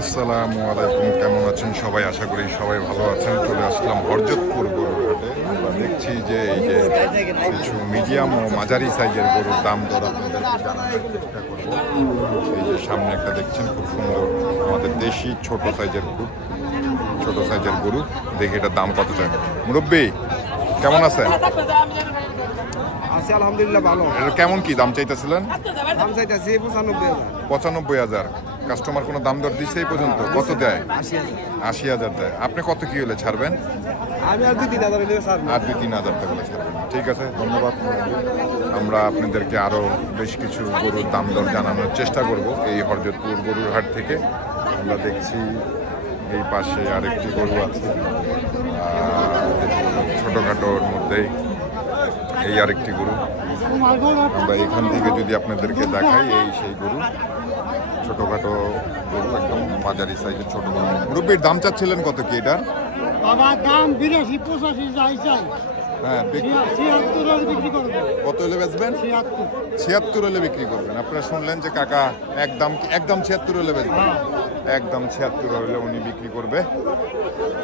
আসসালামু আলাইকুম, কেমন আছেন সবাই? আশা করি সবাই ভালো আছেন। চলে আসলাম হরজতপুর গরুর হাটে। আমরা দেখছি যে এই যে কিছু মিডিয়াম ও মাঝারি সাইজের গরুর দাম দর আপনাদেরকে জানানোর চেষ্টা করব। এই যে সামনে একটা দেখছেন খুব সুন্দর আমাদের দেশি ছোট সাইজের গরু, দেখি এটার দাম কত চাই। মুরব্বী কেমন আছেন? আছি আলহামদুলিল্লাহ ভালো। এটা কেমন কি দাম চাইতেছিলেন? দাম চাইতেছি 95,000। কাস্টমার কোনো দাম দর দিচ্ছে এই পর্যন্ত? কত দেয়? 80,000 দেয়। আপনি কত কি হলে ছাড়বেন? আমি আর 2-3 হাজার ছাড়বো। আর 2-3 হাজার টাকা হলে ছাড়বেন। ঠিক আছে, ধন্যবাদ। আমরা আপনাদেরকে আরও বেশ কিছু গরুর দাম দর জানানোর চেষ্টা করব এই হরজতপুর গরুর হাট থেকে। আমরা দেখছি এই পাশে আরেকটি গরু আছে, ছোটোখাটোর মধ্যেই এই আরেকটি গরু। আমরা এখান থেকে যদি আপনাদেরকে দেখাই, এই সেই গরু, ছোটোখাটো গরু, একদম মাঝারি সাইজের ছোট গরু। মুরব্বির দাম চাচ্ছিলেন কত কি এটার? বাবা দাম 82-85 যাই চাই। হ্যাঁ, 76 হলে বিক্রি করব। কত হলে বেচবেন? 76 হলে বিক্রি করবেন। আপনারা শুনলেন যে কাকা একদম 76 হলে বেচবেন। একদম 76 হলে উনি বিক্রি করবে।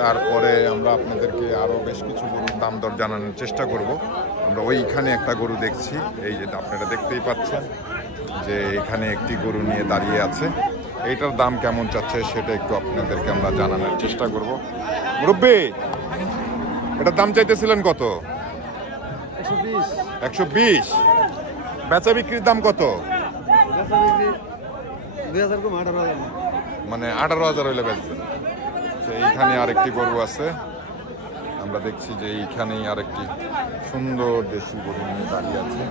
তারপরে আমরা আপনাদেরকে আরও বেশ কিছু গরুর দাম দর জানানোর চেষ্টা করব। আমরা ওইখানে একটা গরু দেখছি, এই যে আপনারা দেখতেই পাচ্ছেন যে এখানে একটি গরু নিয়ে দাঁড়িয়ে আছে। এইটার দাম কেমন চাচ্ছে সেটা একটু আপনাদেরকে আমরা জানানোর চেষ্টা করব। মুরব্বী, এটার দাম চাইতেছিলেন কত? 120। বেচা বিক্রির দাম কত? 2000 মানে 18,000 হইলে বেচবেন। এইখানে আরেকটি গরু আছে, আমরা দেখছি যে এইখানেই আরেকটি সুন্দর দেশি গরু নিয়ে দাঁড়িয়ে আছে।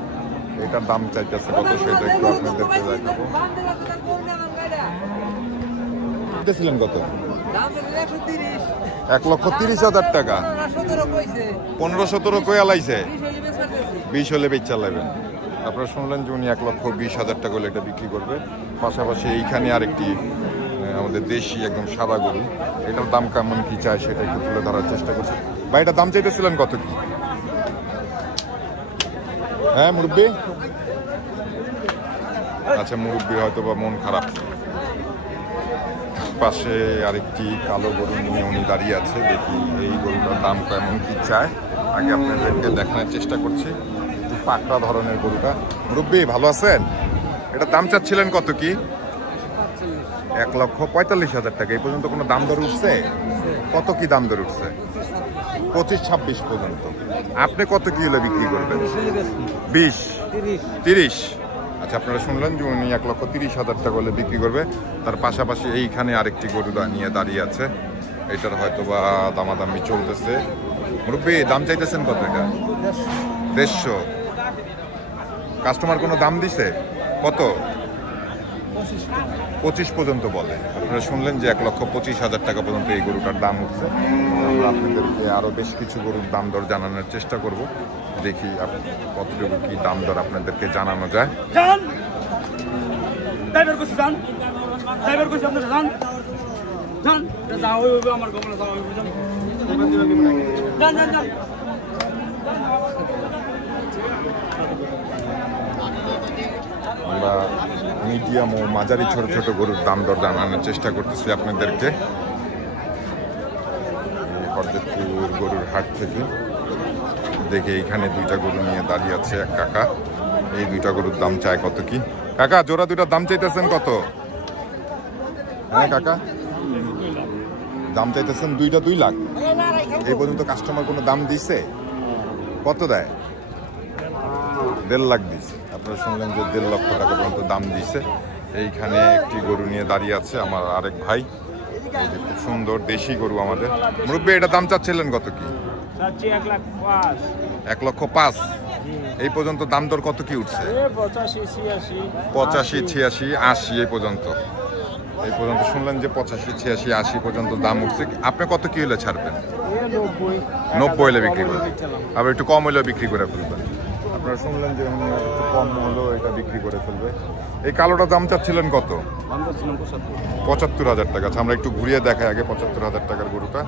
এটার দাম চাইতেছে কত সেটা একটু আপনাদেরকে দেখাবো। ছিলেন কত? 1,30,000 টাকা। 15-17 কই আলাইছে? 20 হলে বেচা লাইবেন। আপনারা শুনলেন যে উনি 1,20,000 টাকা হলে এটা বিক্রি করবে। পাশাপাশি এইখানে আরেকটি আমাদের দেশি একদম সাদা গরু, এটার দাম কেমন কি চায় সেটা একটু তুলে ধরার চেষ্টা করছি। ভাই এটার দাম চাইতেছিলেন কত কি? হ্যাঁ মুরব্বী? আচ্ছা, মুরব্বী হয়তো বা মন খারাপ। পাশে আরেকটি কালো গরু নিয়ে উনি দাঁড়িয়ে আছে, দেখি এই গরুটার দাম কেমন কি চায় আগে আপনাদেরকে দেখানোর চেষ্টা করছি। পাকড়া ধরনের গরুটা। মুরব্বী ভালো আছেন? এটার দাম চাচ্ছিলেন কত কি? 1,45,000 টাকা। এই পর্যন্ত কোনো দাম দর উঠছে? কত কি দাম দর উঠছে? 25-26 পর্যন্ত। আপনি কত কি হলে বিক্রি করবেন? 20-30। আচ্ছা, আপনারা শুনলেন যে উনি 1,30,000 টাকা হলে বিক্রি করবে। তার পাশাপাশি এইখানে আরেকটি গরু নিয়ে দাঁড়িয়ে আছে, এটার হয়তো বা দামাদামি চলতেছে। মুরব্বী দাম চাইতেছেন কত? এটা 150। কাস্টমার কোনো দাম দিছে? কত? 25 পর্যন্ত বলে। আপনারা শুনলেন যে 1,25,000 টাকা পর্যন্ত এই গরুটার দাম উঠছে। আমরা আপনাদেরকে আরও বেশ কিছু গরুর দাম দর জানানোর চেষ্টা করব, দেখি কতটুকু কি দাম দর আপনাদেরকে জানানো যায়। আমরা মিডিয়াম ও মাঝারি ছোট ছোট গরুর দাম দর জানানোর চেষ্টা করতেছি আপনাদেরকে হরজতপুর গরুর হাট থেকে। দেখে এইখানে দুইটা গরু নিয়ে দাঁড়িয়ে আছে এক কাকা। এই দুইটা গরুর দাম চায় কত কি? কাকা জোড়া দুইটার দাম চাইতেছেন কত? হ্যাঁ কাকা, দাম চাইতেছেন দুইটা 2 লাখ। এই পর্যন্ত কাস্টমার কোনো দাম দিছে? কত দেয়? 1.5 লাখ দিছে। আপনারা শুনলেন যে 1.5 লক্ষ টাকা পর্যন্ত দাম দিছে। এইখানে একটি গরু নিয়ে দাঁড়িয়ে আছে আমার আরেক ভাই, এই যে খুব সুন্দর দেশি গরু আমাদের। মুরব্বী এটার দাম চাচ্ছিলেন কত কি? 1,05,000। এই পর্যন্ত দাম দর কত কি উঠছে? 85-86 80 এই পর্যন্ত শুনলেন যে 85-86 80 পর্যন্ত দাম উঠছে। আপনি কত কি হলে ছাড়বেন? 90 হলে বিক্রি করবেন। আবার একটু কম হলেও বিক্রি করে ফেলবেন। আপনারা শুনলেন যে উনি একটু কম হলেও এটা বিক্রি করে ফেলবে। এই কালোটার দাম চাচ্ছিলেন কত? 75,000 টাকা। আচ্ছা, আমরা একটু ঘুরিয়ে দেখাই আগে 75,000 টাকার গরুটা।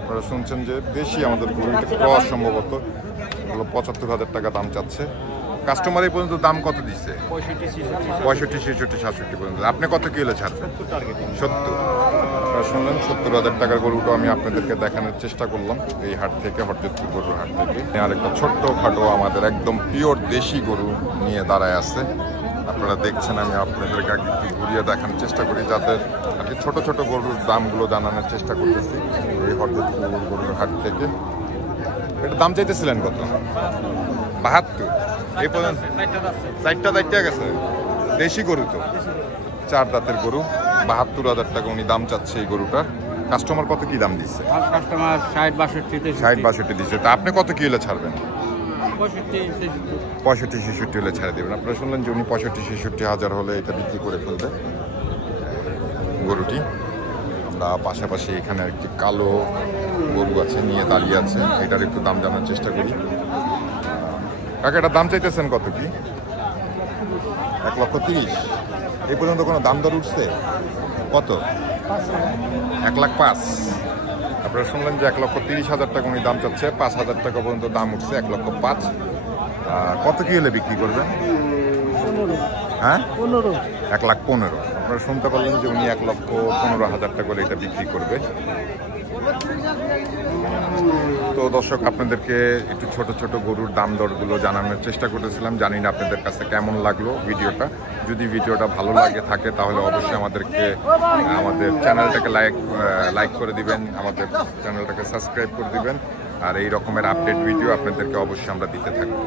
আপনারা শুনছেন যে দেশি আমাদের গরুটা ক্রস সম্ভবত 75,000 টাকা দাম চাচ্ছে। কাস্টমার এই পর্যন্ত দাম কত দিচ্ছে? 65, 66, 67 পর্যন্ত। আপনি কত কিলো ছাড়বেন? 70। আপনারা শুনলেন 70,000 টাকার গরুটা আমি আপনাদেরকে দেখানোর চেষ্টা করলাম এই হাট থেকে, হরদেবপুর গরুর হাট থেকে। আরেকটা ছোট্ট খাটো আমাদের একদম পিওর দেশি গরু নিয়ে দাঁড়ায় আছে, আপনারা দেখছেন। আমি আপনাদেরকে একটু ঘুরিয়ে দেখানোর চেষ্টা করি, যাদের আর কি ছোটো ছোটো গরুর দামগুলো জানানোর চেষ্টা করতেছি এই হরদেবপুর গরুর হাট থেকে। এটা দাম চাইতেছিলেন কত? 72। এই পর্যন্ত 4টা দায়িত্ব গেছে, দেশি গরু তো, 4 দাঁতের গরু। 72,000 টাকা উনি দাম চাচ্ছে এই গরুটার। কাস্টমার কত কি দাম দিচ্ছে? কাস্টমার 60-62 দিচ্ছে। তা আপনি কত কি হলে ছাড়বেন? 65-66 হলে ছেড়ে দেবেন। আপনারা শুনলেন যে উনি 65-66 হাজার হলে এটা বিক্রি করে ফেলবে গরুটি। আমরা পাশাপাশি এখানে একটি কালো গরু আছে নিয়ে দাঁড়িয়ে আছে, এটার একটু দাম জানার চেষ্টা করি। কাকা এটার দাম চাইতেছেন কত কি? 1,30,000। এই পর্যন্ত কোনো দাম দর উঠছে কত? 1,05,000। আপনারা শুনলেন যে 1,30,000 টাকা উনি দাম চাচ্ছে, 5,000 টাকা পর্যন্ত দাম উঠছে, 1,05,000। কত কি হলে বিক্রি করবেন? 1,15,000। আপনারা শুনতে পারলেন যে উনি 1,15,000 টাকা করে এটা বিক্রি করবে। তো দর্শক, আপনাদেরকে একটু ছোট ছোট গরুর দাম দরগুলো জানানোর চেষ্টা করতেছিলাম। জানি না আপনাদের কাছে কেমন লাগলো ভিডিওটা। যদি ভিডিওটা ভালো লাগে থাকে তাহলে অবশ্যই আমাদের চ্যানেলটাকে লাইক করে দিবেন, আমাদের চ্যানেলটাকে সাবস্ক্রাইব করে দিবেন। আর এই রকমের আপডেট ভিডিও আপনাদেরকে অবশ্যই আমরা দিতে থাকবো।